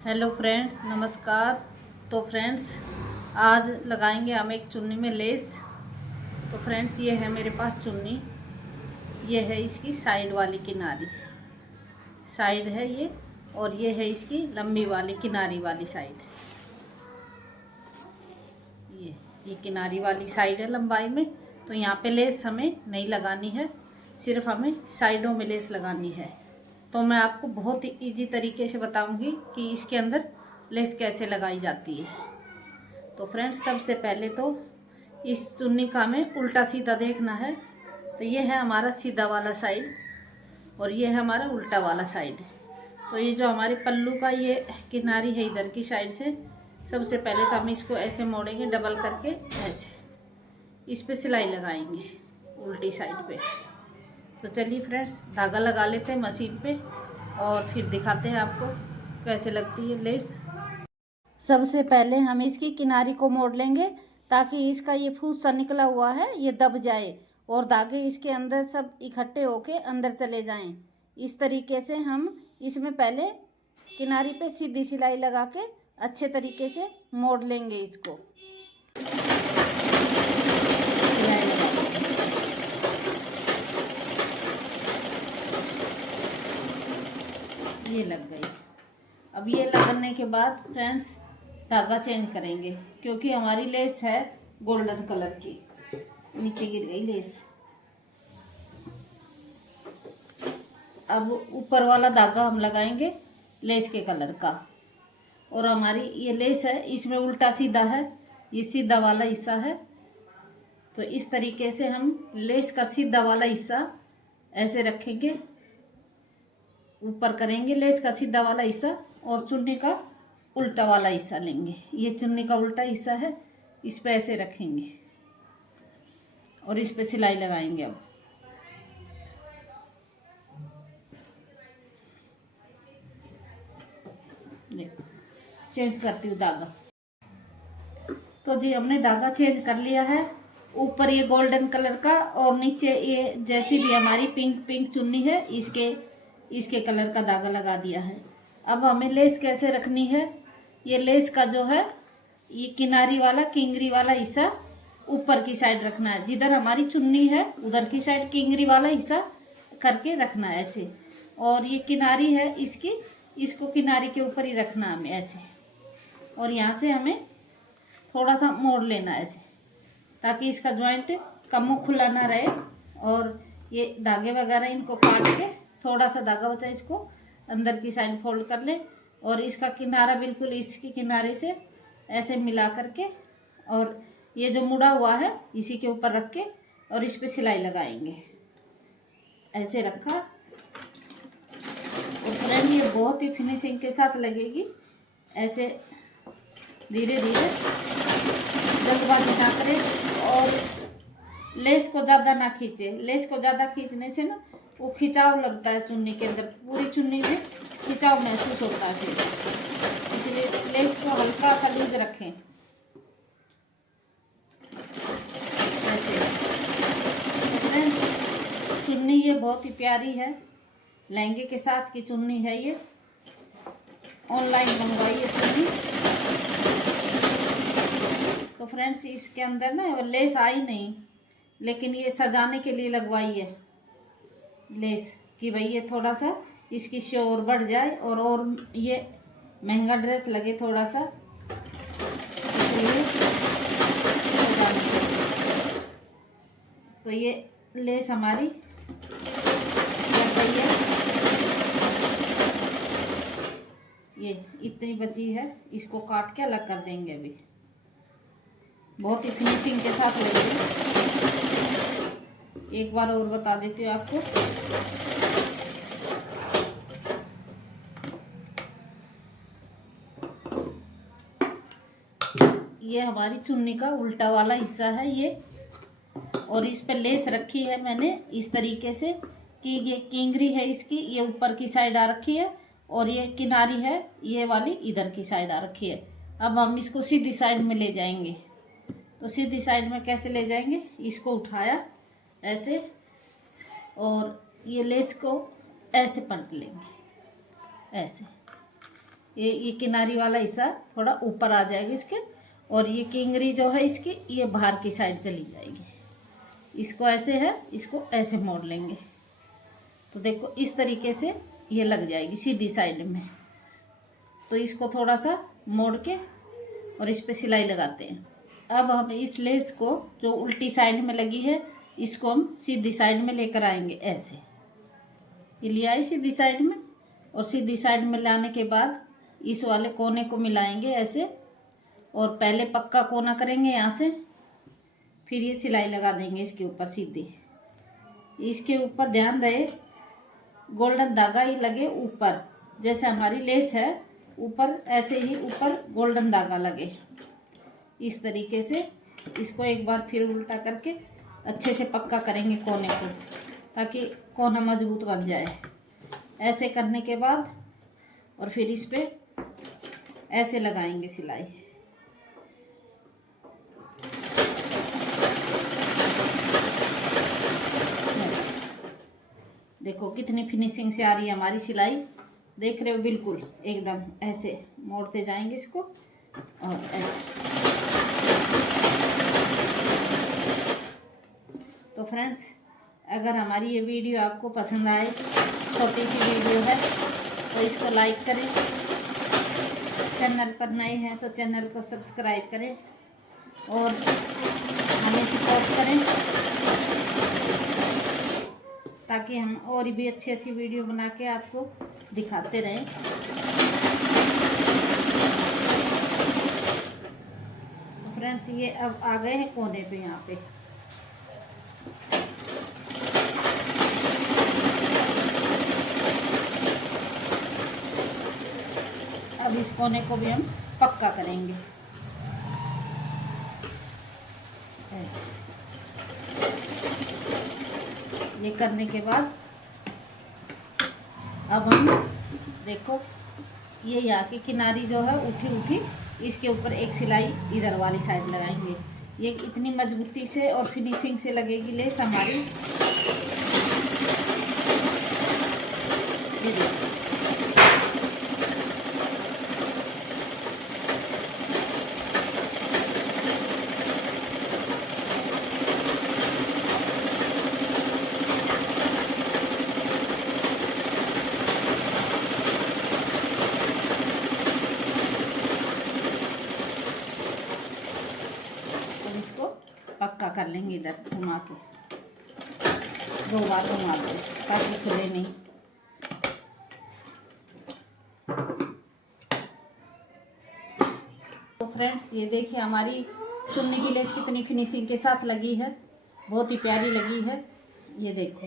Hello friends, नमस्कार। तो friends, आज लगाएंगे हम एक चुन्नी में लेस। तो फ्रेंड्स, ये है मेरे पास चुन्नी। ये है इसकी साइड वाली किनारी, साइड है ये, और ये है इसकी लंबी वाली किनारी वाली साइड। ये किनारी वाली साइड है लंबाई में। तो यहाँ पे लेस हमें नहीं लगानी है, सिर्फ हमें साइडों में लेस लगानी है। तो मैं आपको बहुत ही ईजी तरीके से बताऊंगी कि इसके अंदर लेस कैसे लगाई जाती है। तो फ्रेंड्स, सबसे पहले तो इस चुन्नी का हमें उल्टा सीधा देखना है। तो ये है हमारा सीधा वाला साइड और ये है हमारा उल्टा वाला साइड। तो ये जो हमारे पल्लू का ये किनारी है इधर की साइड से, सबसे पहले तो हम इसको ऐसे मोड़ेंगे, डबल करके ऐसे इस पे सिलाई लगाएंगे उल्टी साइड पे। तो चलिए फ्रेंड्स, धागा लगा लेते हैं मशीन पे और फिर दिखाते हैं आपको कैसे लगती है लेस। सबसे पहले हम इसकी किनारी को मोड़ लेंगे ताकि इसका ये फूस सा निकला हुआ है ये दब जाए और धागे इसके अंदर सब इकट्ठे होके अंदर चले जाएं। इस तरीके से हम इसमें पहले किनारी पे सीधी सिलाई लगा के अच्छे तरीके से मोड़ लेंगे इसको। ये लग गई। अब ये लगने के बाद फ्रेंड्स, धागा चेंज करेंगे क्योंकि हमारी लेस है गोल्डन कलर की। नीचे गिर गई लेस। अब ऊपर वाला धागा हम लगाएंगे लेस के कलर का, और हमारी ये लेस है इसमें उल्टा सीधा है, ये सीधा वाला हिस्सा है। तो इस तरीके से हम लेस का सीधा वाला हिस्सा ऐसे रखेंगे, ऊपर करेंगे लेस का सीधा वाला हिस्सा और चुन्नी का उल्टा वाला हिस्सा लेंगे। ये चुन्नी का उल्टा हिस्सा है, इस पे ऐसे रखेंगे और इस पे सिलाई लगाएंगे। अब देखो, चेंज करती हूँ धागा। तो जी, हमने धागा चेंज कर लिया है। ऊपर ये गोल्डन कलर का और नीचे ये जैसी भी हमारी पिंक पिंक चुन्नी है इसके कलर का धागा लगा दिया है। अब हमें लेस कैसे रखनी है, ये लेस का जो है ये किनारी वाला किंगरी वाला हिस्सा ऊपर की साइड रखना है। जिधर हमारी चुन्नी है उधर की साइड किंगरी वाला हिस्सा करके रखना है ऐसे, और ये किनारी है इसकी, इसको किनारी के ऊपर ही रखना है हमें ऐसे। और यहाँ से हमें थोड़ा सा मोड़ लेना है ऐसे ताकि इसका जॉइंट कम खुला ना रहे। और ये धागे वगैरह इनको काट के थोड़ा सा धागा बचा इसको अंदर की साइड फोल्ड कर ले और इसका किनारा बिल्कुल इसकी किनारे से ऐसे मिला करके और ये जो मुड़ा हुआ है इसी के ऊपर रख के और इस पे सिलाई लगाएंगे। ऐसे रखा। और फ्रेंड, ये बहुत ही फिनिशिंग के साथ लगेगी। ऐसे धीरे धीरे, जल्दबाजी ना करें और लेस को ज़्यादा ना खींचे। लेस को ज़्यादा खींचने से ना वो खिंचाव लगता है चुन्नी के अंदर, पूरी चुन्नी में खिंचाव महसूस होता है फिर, इसलिए लेस को हल्का सा लूज रखें ऐसे। चुन्नी ये बहुत ही प्यारी है, लहंगे के साथ की चुन्नी है ये। ऑनलाइन मंगवाई है चुन्नी। तो फ्रेंड्स, इसके अंदर ना लेस आई नहीं, लेकिन ये सजाने के लिए लगवाई है लेस कि भाई ये थोड़ा सा इसकी शो और बढ़ जाए और ये महंगा ड्रेस लगे थोड़ा सा, इसलिए सजाने के लिए। तो ये लेस हमारी लग गई है, ये इतनी बची है, इसको काट के अलग कर देंगे अभी। बहुत ही फिनिशिंग के साथ लगेगी। एक बार और बता देती हूँ आपको। ये हमारी चुन्नी का उल्टा वाला हिस्सा है ये, और इस पे लेस रखी है मैंने इस तरीके से कि ये किंगरी है इसकी, ये ऊपर की साइड आ रखी है और ये किनारी है ये वाली इधर की साइड आ रखी है। अब हम इसको सीधी साइड में ले जाएंगे। तो सीधी साइड में कैसे ले जाएंगे, इसको उठाया ऐसे और ये लेस को ऐसे पलट लेंगे ऐसे। ये किनारी वाला हिस्सा थोड़ा ऊपर आ जाएगा इसके, और ये किंगरी जो है इसकी ये बाहर की साइड चली जाएगी। इसको ऐसे है, इसको ऐसे मोड़ लेंगे तो देखो इस तरीके से ये लग जाएगी सीधी साइड में। तो इसको थोड़ा सा मोड़ के और इस पे सिलाई लगाते हैं। अब हम इस लेस को जो उल्टी साइड में लगी है इसको हम सीधी साइड में लेकर आएंगे। ऐसे ये ले आए सीधी साइड में, और सीधी साइड में लाने के बाद इस वाले कोने को मिलाएंगे ऐसे, और पहले पक्का कोना करेंगे यहाँ से, फिर ये सिलाई लगा देंगे इसके ऊपर सीधी। इसके ऊपर ध्यान रहे गोल्डन धागा ही लगे ऊपर, जैसे हमारी लेस है ऊपर ऐसे ही ऊपर गोल्डन धागा लगे। इस तरीके से इसको एक बार फिर उल्टा करके अच्छे से पक्का करेंगे कोने को, ताकि कोना मजबूत बन जाए। ऐसे करने के बाद और फिर इस पे ऐसे लगाएंगे सिलाई। देखो कितनी फिनिशिंग से आ रही है हमारी सिलाई, देख रहे हो, बिल्कुल एकदम ऐसे मोड़ते जाएंगे इसको और ऐसे। तो फ्रेंड्स, अगर हमारी ये वीडियो आपको पसंद आए, छोटी सी वीडियो है, तो इसको लाइक करें। चैनल पर नए हैं तो चैनल को सब्सक्राइब करें और हमें सपोर्ट करें, ताकि हम और भी अच्छी अच्छी वीडियो बना के आपको दिखाते रहें। तो फ्रेंड्स, ये अब आ गए हैं कोने पे। यहाँ पे अब इस कोने को भी हम पक्का करेंगे ऐसे। ये करने के बाद अब हम देखो ये यहाँ की किनारी जो है उठी उठी, इसके ऊपर एक सिलाई इधर वाली साइड लगाएंगे। ये इतनी मजबूती से और फिनिशिंग से लगेगी लेस हमारी। ये देखो पक्का कर लेंगे इधर घुमा के, 2 बार घुमा के ताकि खुले नहीं। तो फ्रेंड्स, ये देखिए हमारी चुन्नी की लेस कितनी फिनिशिंग के साथ लगी है, बहुत ही प्यारी लगी है। ये देखो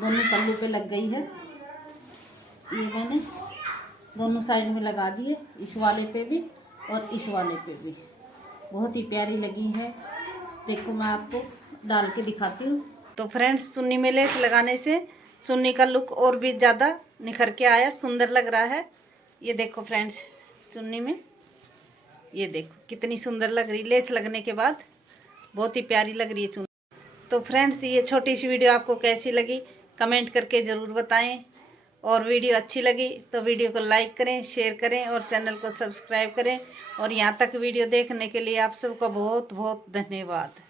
दोनों पल्लू पे लग गई है। ये मैंने दोनों साइड में लगा दिए, इस वाले पे भी और इस वाले पे भी, बहुत ही प्यारी लगी है। देखो मैं आपको डाल के दिखाती हूँ। तो फ्रेंड्स, चुन्नी में लेस लगाने से चुन्नी का लुक और भी ज़्यादा निखर के आया, सुंदर लग रहा है। ये देखो फ्रेंड्स, चुन्नी में ये देखो कितनी सुंदर लग रही लेस लगने के बाद, बहुत ही प्यारी लग रही है चुन्नी। तो फ्रेंड्स, ये छोटी सी वीडियो आपको कैसी लगी कमेंट करके ज़रूर बताएं, और वीडियो अच्छी लगी तो वीडियो को लाइक करें, शेयर करें और चैनल को सब्सक्राइब करें। और यहाँ तक वीडियो देखने के लिए आप सबको बहुत बहुत धन्यवाद।